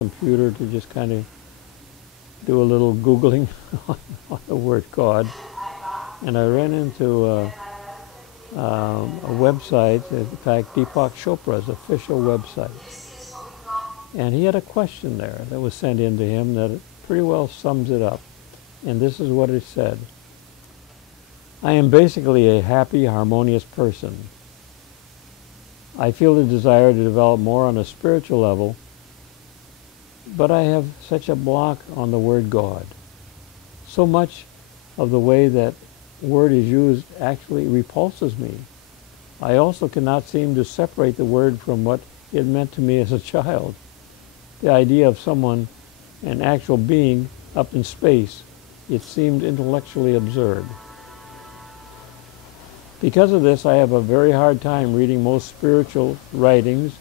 computer to just kind of do a little Googling on the word God, and I ran into a website, in fact, Deepak Chopra's official website. And he had a question there that was sent in to him that pretty well sums it up. And this is what it said. I am basically a happy, harmonious person. I feel the desire to develop more on a spiritual level, but I have such a block on the word God. So much of the way that word is used actually repulses me. I also cannot seem to separate the word from what it meant to me as a child. The idea of someone, an actual being, up in space, it seemed intellectually absurd. Because of this, I have a very hard time reading most spiritual writings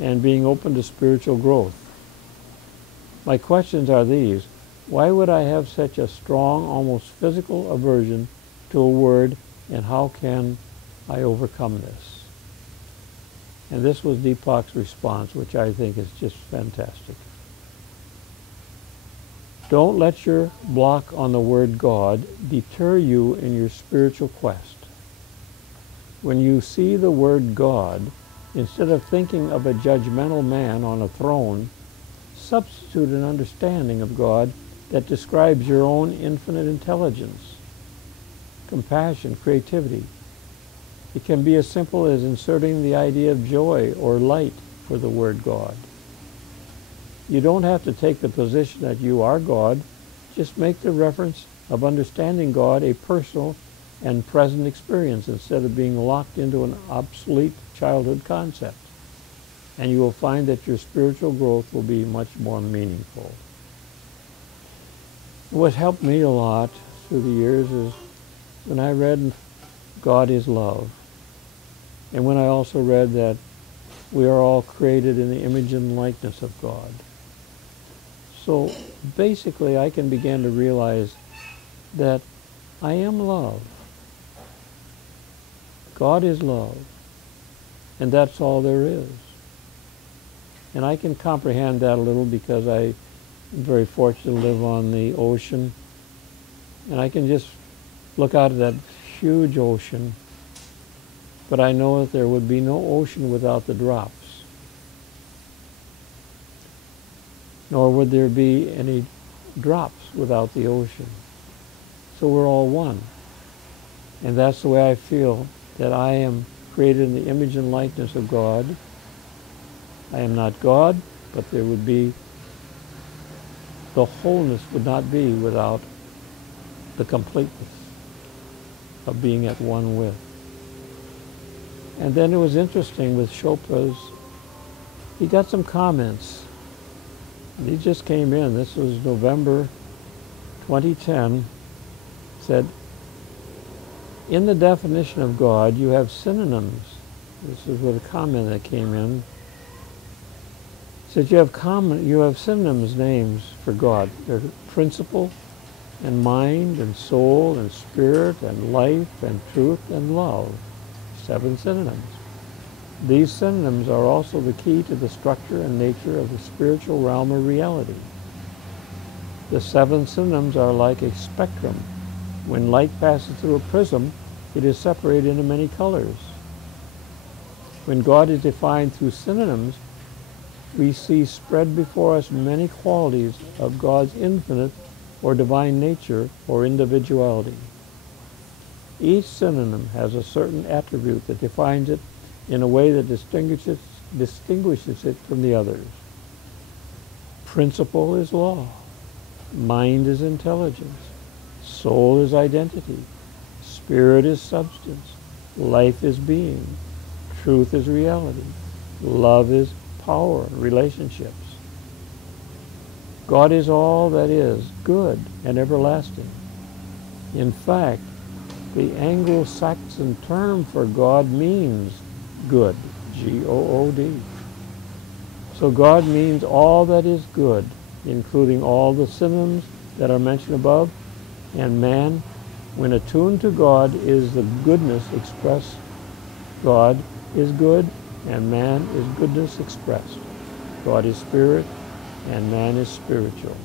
and being open to spiritual growth. My questions are these. Why would I have such a strong, almost physical aversion to a word, and how can I overcome this? And this was Deepak's response, which I think is just fantastic. Don't let your block on the word God deter you in your spiritual quest. When you see the word God, instead of thinking of a judgmental man on a throne, substitute an understanding of God that describes your own infinite intelligence, compassion, creativity. It can be as simple as inserting the idea of joy or light for the word God. You don't have to take the position that you are God. Just make the reference of understanding God a personal and present experience instead of being locked into an obsolete childhood concept. And you will find that your spiritual growth will be much more meaningful. What helped me a lot through the years is when I read God is love, and when I also read that we are all created in the image and likeness of God. So basically I can begin to realize that I am love. God is love, and that's all there is. And I can comprehend that a little because I'm very fortunate to live on the ocean. And I can just look out at that huge ocean, but I know that there would be no ocean without the drops. Nor would there be any drops without the ocean. So we're all one. And that's the way I feel, that I am created in the image and likeness of God. I am not God, but there would be, the wholeness would not be without the completeness of being at one with. And then it was interesting with Chopra's, he got some comments. And he just came in, this was November 2010, said, in the definition of God, you have synonyms. This is with a comment that came in. Said you have synonyms names for God. They're principle and mind and soul and spirit and life and truth and love. 7 synonyms. These synonyms are also the key to the structure and nature of the spiritual realm of reality. The 7 synonyms are like a spectrum. When light passes through a prism, it is separated into many colors. When God is defined through synonyms, we see spread before us many qualities of God's infinite or divine nature or individuality. Each synonym has a certain attribute that defines it in a way that distinguishes it from the others. Principle is law. Mind is intelligence. Soul is identity. Spirit is substance. Life is being. Truth is reality. Love is power, relationships. God is all that is good and everlasting. In fact, the Anglo-Saxon term for God means good, G-O-O-D. So God means all that is good, including all the synonyms that are mentioned above, and man, when attuned to God, is the goodness expressed. God is good, and man is goodness expressed. God is spirit, and man is spiritual.